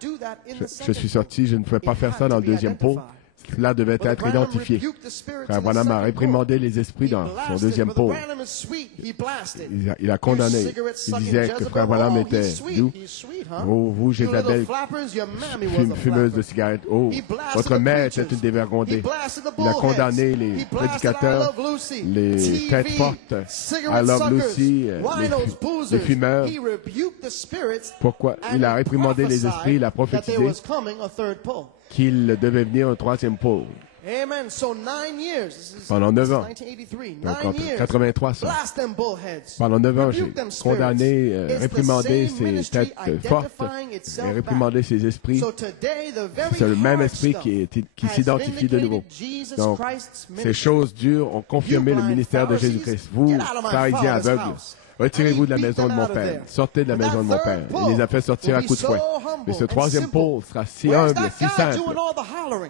je suis sorti, je ne pouvais pas faire ça dans le deuxième pôle. Cela devait être identifié. Frère Branham a réprimandé les esprits dans son deuxième pôle. Il a condamné. Il disait que Frère Branham était doux. Oh, vous, Jézabel, fumeuse de cigarettes. Oh, votre mère était une dévergondée. Il a condamné les prédicateurs, les têtes fortes, I Love Lucy, les fumeurs. Pourquoi? Il a réprimandé les esprits, il a prophétisé qu'il devait venir un 3e pôle. Pendant 9 ans. Donc, entre 83 ça. Pendant 9 ans, j'ai condamné, réprimandé ces têtes fortes et réprimandé ces esprits. C'est le même esprit qui s'identifie de nouveau. Donc, ces choses dures ont confirmé le ministère de Jésus-Christ. Vous, pharisiens aveugles, retirez-vous de la maison de mon Père. Sortez de la maison de mon Père. Il les a fait sortir à coups de fouet. Mais ce 3e pôle sera si humble, si simple.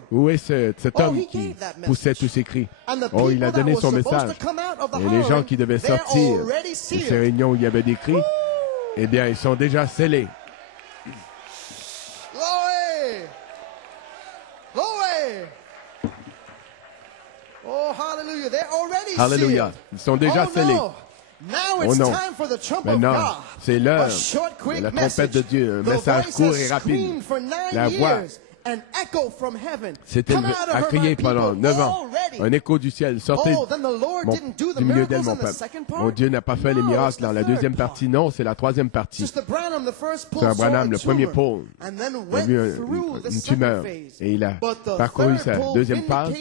Où est cet homme qui poussait tous ces cris? Oh, il a donné son message. Et les gens qui devaient sortir de ces réunions où il y avait des cris, eh bien, ils sont déjà scellés. Alléluia. Ils sont déjà scellés. Oh non. Maintenant, c'est l'heure de la trompette de Dieu, un message court et rapide. La voix s'est élevée, a crié pendant 9 ans. Un écho du ciel. Sortez du milieu d'elle, mon peuple. Mon Dieu n'a pas fait les miracles dans la deuxième partie. Non, c'est la 3e partie. Frère Branham, le premier pôle, a vu une tumeur et il a parcouru sa 2e phase.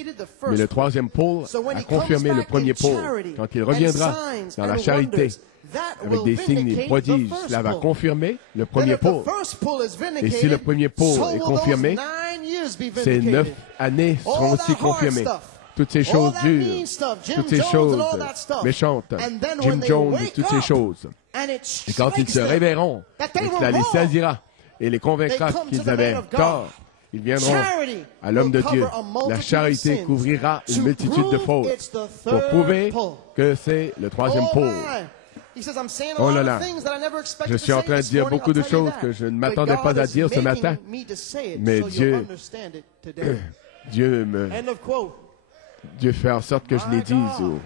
Mais le 3e pôle a confirmé le premier pôle. Quand il reviendra dans la charité, avec des signes et prodiges, cela va confirmer le premier pôle. Et si le premier pôle est confirmé, ces 9 années seront aussi confirmées. toutes ces choses dures, toutes ces choses méchantes, Jim Jones, toutes ces choses. Et quand ils se réveilleront, et cela les saisira et les convaincra qu'ils avaient tort, ils viendront à l'homme de Dieu. La charité couvrira une multitude de fautes pour prouver que c'est le troisième pôle. Oh là là, je suis en train de dire beaucoup de choses que je ne m'attendais pas à dire ce matin, mais Dieu fait en sorte que je les dise ou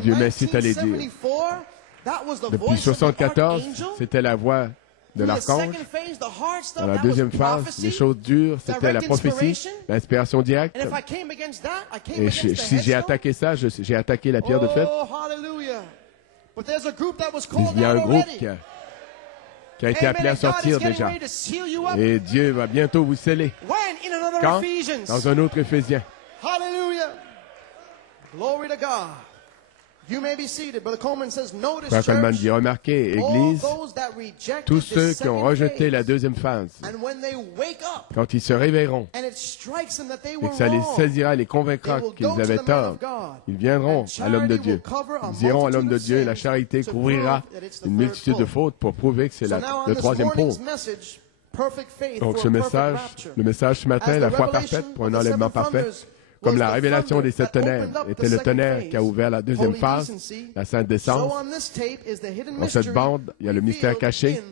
Dieu m'incite à les dire. Depuis 1974, c'était la voix de l'archange. Dans la deuxième phase, les choses dures, c'était la prophétie, l'inspiration directe. Et si j'ai attaqué ça, j'ai attaqué la pierre de fête. Il y a un groupe qui a été appelé à sortir déjà. Et Dieu va bientôt vous sceller. Quand? Dans un autre Éphésiens. Glory to God. You may be seated. Brother Coleman says, notice, Frère Coleman dit, remarquez, Église, tous ceux qui ont rejeté la deuxième phase, quand ils se réveilleront, et que ça les saisira et les convaincra qu'ils avaient tort, ils viendront à l'homme de Dieu. Ils iront à l'homme de Dieu et la charité couvrira une multitude de fautes pour prouver que c'est le troisième pôle. Donc le message ce matin, la foi parfaite pour un enlèvement parfait, comme la révélation des 7 tonnerres était le tonnerre qui a ouvert la deuxième phase, la sainte descente. Dans cette bande, il y a le mystère caché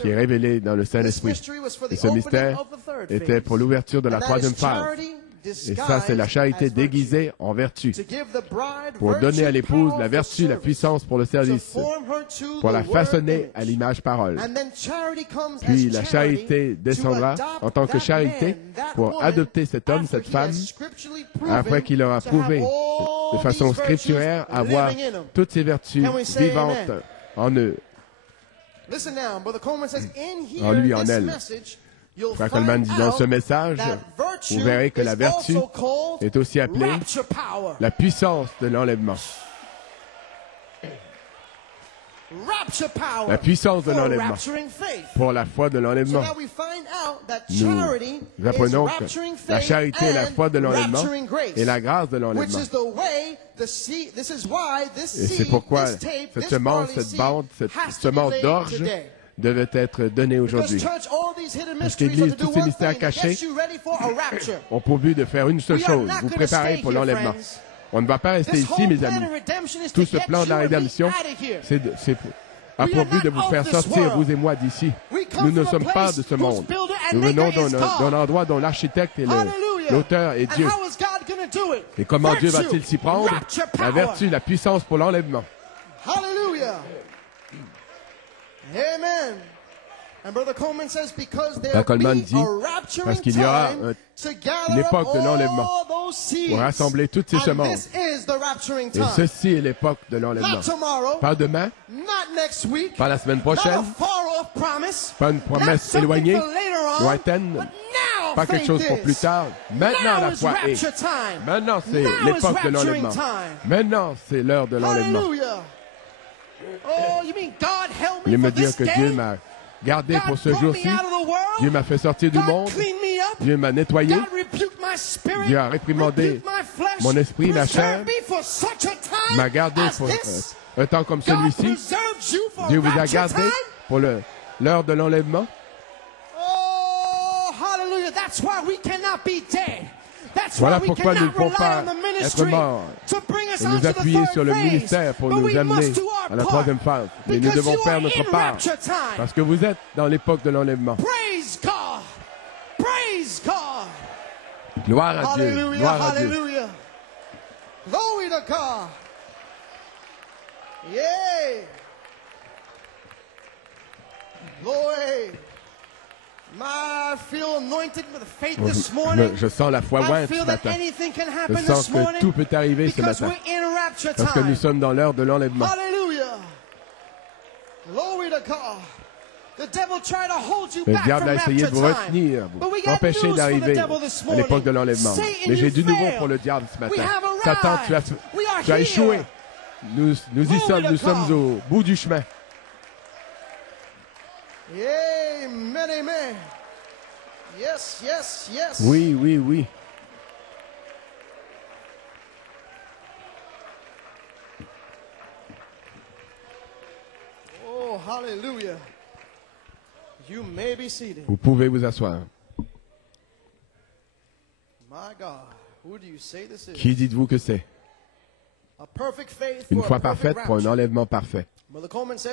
qui est révélé dans le Saint-Esprit. Et ce mystère était pour l'ouverture de la troisième phase. Et ça, c'est la charité déguisée en vertu. Pour donner à l'épouse la vertu, la puissance pour le service. Pour la façonner à l'image parole. Puis la charité descendra en tant que charité pour adopter cet homme, cette femme, après qu'il aura prouvé de façon scripturaire avoir toutes ces vertus vivantes en eux. En lui, en elle. Frère Coleman dit dans ce message, vous verrez que la vertu est aussi appelée la puissance de l'enlèvement. La puissance de l'enlèvement pour la foi de l'enlèvement. Nous apprenons que la charité est la foi de l'enlèvement et la grâce de l'enlèvement. Et c'est pourquoi cette semence, cette bande, cette semence d'orge devait être donnée aujourd'hui. Parce que l'Église, tous ces mystères cachés ont pour but de faire une seule chose, vous préparer pour l'enlèvement. On ne va pas rester ici, mes amis. Tout ce plan de la rédemption, a pour but de vous faire sortir, vous et moi, d'ici. Nous ne sommes pas de ce monde. Nous venons d'un endroit dont l'architecte et l'auteur est Dieu. Et comment Dieu va-t-il s'y prendre? La vertu, la puissance pour l'enlèvement. Hallelujah. Amen. Frère Coleman dit, parce qu'il y aura une époque de l'enlèvement pour rassembler toutes ces semences. Et ceci est l'époque de l'enlèvement. Pas demain, pas la semaine prochaine, pas une promesse éloignée, lointaine, pas quelque chose pour plus tard. Maintenant, la foi est. Maintenant, c'est l'époque de l'enlèvement. Maintenant, c'est l'heure de l'enlèvement. Il me dire que Dieu m'a gardé pour ce jour-ci. Dieu m'a fait sortir du monde. Dieu m'a nettoyé. Dieu a réprimandé mon esprit, ma chair. M'a gardé pour un temps comme celui-ci. Dieu vous a gardé pour l'heure de l'enlèvement. Voilà pourquoi nous ne pouvons pas être morts et nous appuyer sur le ministère pour nous amener à la troisième phase. Mais nous devons faire notre part parce que vous êtes dans l'époque de l'enlèvement. Gloire à Dieu. Gloire à Dieu. Glory to God. Yeah. Glory. Je sens la foi ointe ce matin. Je sens que tout peut arriver ce matin. Parce que nous sommes dans l'heure de l'enlèvement. Le diable a essayé de vous retenir, vous empêcher d'arriver à l'époque de l'enlèvement. Mais j'ai du nouveau pour le diable ce matin. Satan, tu as échoué. Nous y sommes, nous sommes au bout du chemin. Amen, amen. Yes, yes, yes. Oui, oui, oui. Oh, hallelujah. You may be seated. Vous pouvez vous asseoir. My God, who do you say this is? Qui dites-vous que c'est? Une foi parfaite pour un enlèvement parfait.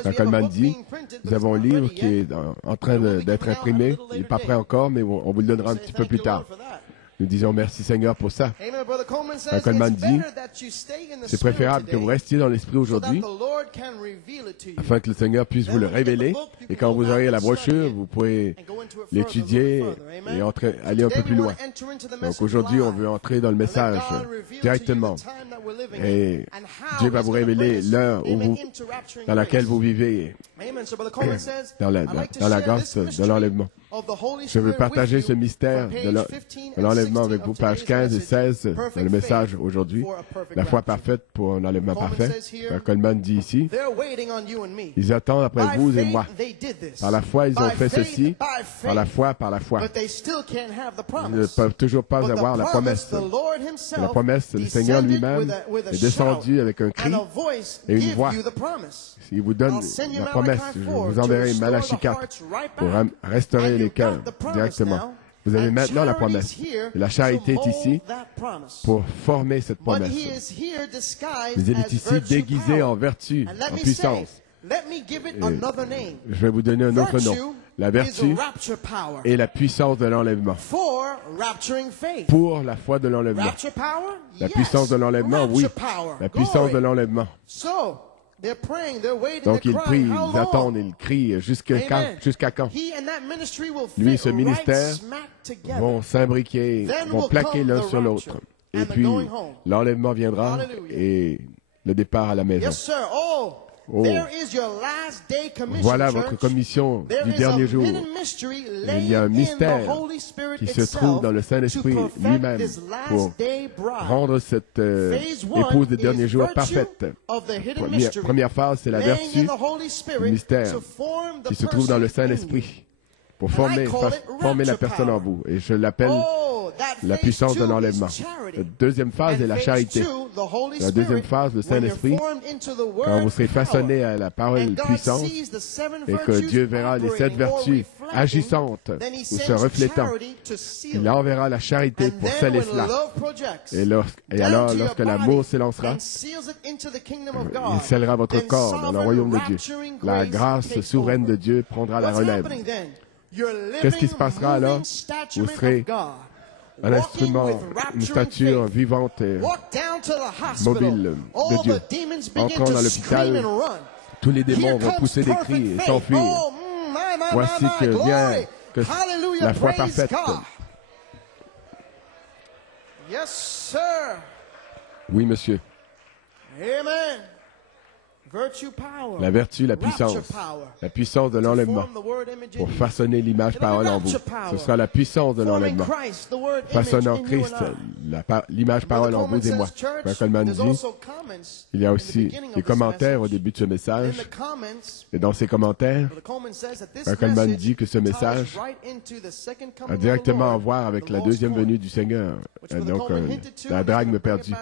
Quand Coleman dit, nous avons un livre qui est en train d'être imprimé. Il n'est pas prêt encore, mais on vous le donnera un petit peu plus tard. Nous disons merci Seigneur pour ça. Quand Coleman dit, c'est préférable que vous restiez dans l'esprit aujourd'hui, afin que le Seigneur puisse vous le révéler. Et quand vous aurez la brochure, vous pouvez l'étudier et aller un peu plus loin. Donc aujourd'hui, on veut entrer dans le message directement. Et Dieu va vous révéler l'heure dans laquelle vous vivez, dans la grâce de l'enlèvement. Je veux partager ce mystère de l'enlèvement avec vous, pages 15 et 16, dans le message aujourd'hui. La foi parfaite pour un enlèvement parfait. Coleman dit ici, ils attendent après vous et moi. Par la foi, ils ont fait ceci. Par la foi. Ils ne peuvent toujours pas avoir la promesse. La promesse, le Seigneur lui-même est descendu avec un cri et une voix. Il vous donne la promesse. Je vous enverrai Malachie 4 pour restaurer les cœurs directement. Vous avez maintenant la promesse. Et la charité est ici pour former cette promesse. Mais il est ici déguisé en vertu, en puissance. Je vais vous donner un autre nom. La vertu et la puissance de l'enlèvement. Pour la foi de l'enlèvement. La puissance de l'enlèvement, oui. La puissance de l'enlèvement. Donc ils prient, ils attendent, ils crient jusqu'à quand? Lui et ce ministère vont s'imbriquer, vont plaquer l'un sur l'autre. Et puis l'enlèvement viendra et le départ à la maison. Oh. Voilà votre commission du dernier jour. Il y a un mystère qui se trouve dans le Saint-Esprit lui-même pour rendre cette épouse des derniers jours parfaite. Première phase, c'est la vertu du mystère qui se trouve dans le Saint-Esprit pour former la personne en vous. Et je l'appelle la puissance de l'enlèvement. La deuxième phase est la charité. La deuxième phase, le Saint-Esprit, quand vous serez façonné à la parole puissante et que Dieu verra les 7 vertus agissantes ou se reflétant, il enverra la charité pour sceller cela. Et alors, lorsque l'amour s'élancera, il scellera votre corps dans le royaume de Dieu. La grâce souveraine de Dieu prendra la relève. Qu'est-ce qui se passera alors? Vous serez un instrument, une stature vivante et mobile de Dieu. Entrant dans l'hôpital, tous les démons vont pousser des cris et s'enfuir. Voici que vient la foi parfaite. Oui, monsieur. La vertu, la puissance de l'enlèvement pour façonner l'image parole en vous. Ce sera la puissance de l'enlèvement. Façonnant Christ, l'image parole en vous et moi. Comme Coleman dit, il y a aussi des commentaires au début de ce message. Et dans ces commentaires, Coleman dit que ce message a directement à voir avec la deuxième venue du Seigneur. Donc, la drague perdue.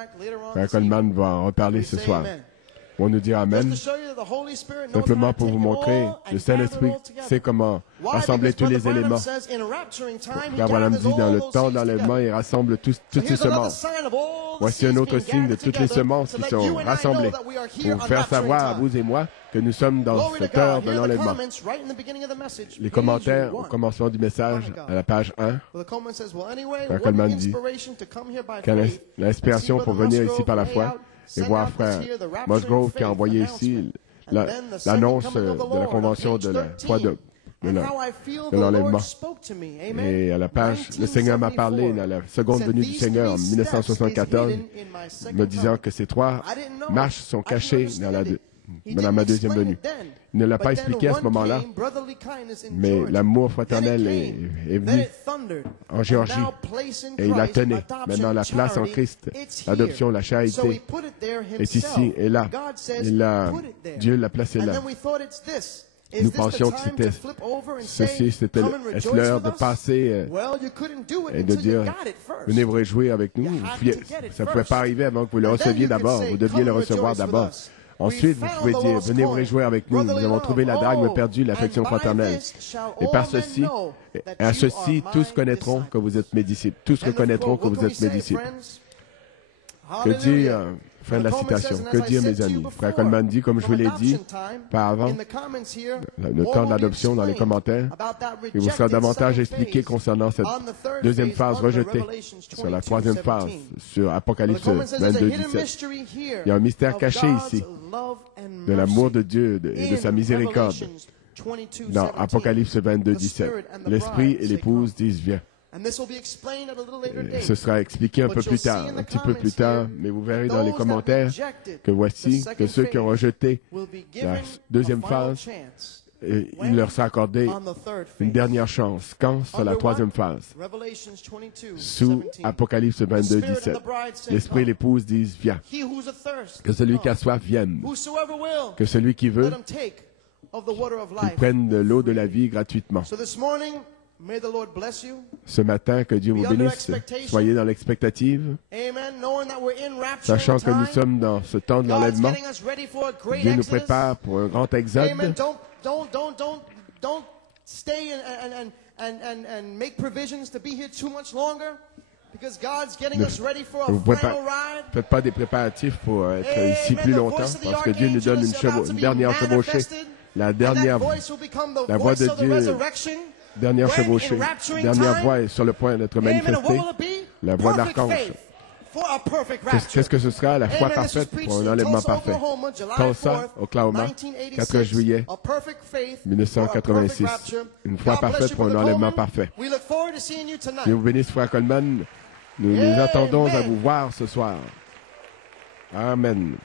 Coleman va en reparler ce soir. On nous dit Amen, simplement pour vous montrer, le Saint-Esprit sait comment rassembler tous les éléments. Frère Branham dit, dans le temps d'enlèvement, il rassemble toutes ces semences. Voici un autre signe de toutes les semences qui sont rassemblées pour vous faire savoir à vous et moi que nous sommes dans cette heure de l'enlèvement. Les commentaires au commencement du message à la page 1. Frère Coleman dit que l'inspiration pour venir ici par la foi et voir frère Musgrove qui a envoyé ici l'annonce de la convention de la foi de l'enlèvement. Et à la page, le Seigneur m'a parlé dans la seconde venue du Seigneur en 1974, me disant que ces 3 marches sont cachées dans ma deuxième venue. Il ne l'a pas expliqué à ce moment-là, mais l'amour fraternel est venu en Géorgie et il la tenait. Maintenant, la place en Christ, l'adoption, la charité est ici et là. Dieu l'a placé là. Nous pensions que c'était ceci, est-ce l'heure de passer et de dire, venez vous réjouir avec nous. Ça ne pouvait pas arriver avant que vous le receviez d'abord. Vous deviez le recevoir d'abord. Ensuite, vous pouvez dire, venez vous réjouir avec nous. Nous avons trouvé la drachme perdue, l'affection fraternelle. Et par ceci, à ceci, tous connaîtront que vous êtes mes disciples. Tous reconnaîtront que vous êtes mes disciples. Que dire, fin de la citation, que dire mes amis? Frère Coleman dit, comme je vous l'ai dit par avant, le temps de l'adoption dans les commentaires, il vous sera davantage expliqué concernant cette deuxième phase rejetée, sur la troisième phase, sur Apocalypse 22, 17. Il y a un mystère caché ici, de l'amour de Dieu et de sa miséricorde, dans Apocalypse 22, 17. L'Esprit et l'épouse disent, viens. Ce sera expliqué un peu plus tard, un petit peu plus tard, mais vous verrez dans les commentaires que voici que ceux qui ont rejeté la deuxième phase, il leur sera accordé une dernière chance. Quand sur la troisième phase? Sous Apocalypse 22, 17. L'Esprit et l'épouse disent, viens. Que celui qui a soif vienne. Que celui qui veut, qu'il prenne de l'eau de la vie gratuitement. Ce matin, que Dieu vous bénisse. Soyez dans l'expectative, sachant que nous sommes dans ce temps de l'enlèvement. Dieu nous prépare pour un grand exode. Ne faites pas des préparatifs pour être ici plus longtemps, parce que Dieu nous donne une dernière chevauchée. La voix de Dieu. Dernière chevauchée, dernière voix est sur le point d'être manifestée, la voix de l'archange. Qu'est-ce que ce sera? La foi parfaite pour un enlèvement parfait. Tulsa, Oklahoma, 4 juillet 1986. Une foi parfaite pour un enlèvement parfait. Dieu vous bénisse, frère Coleman. Nous nous attendons à vous voir ce soir. Amen.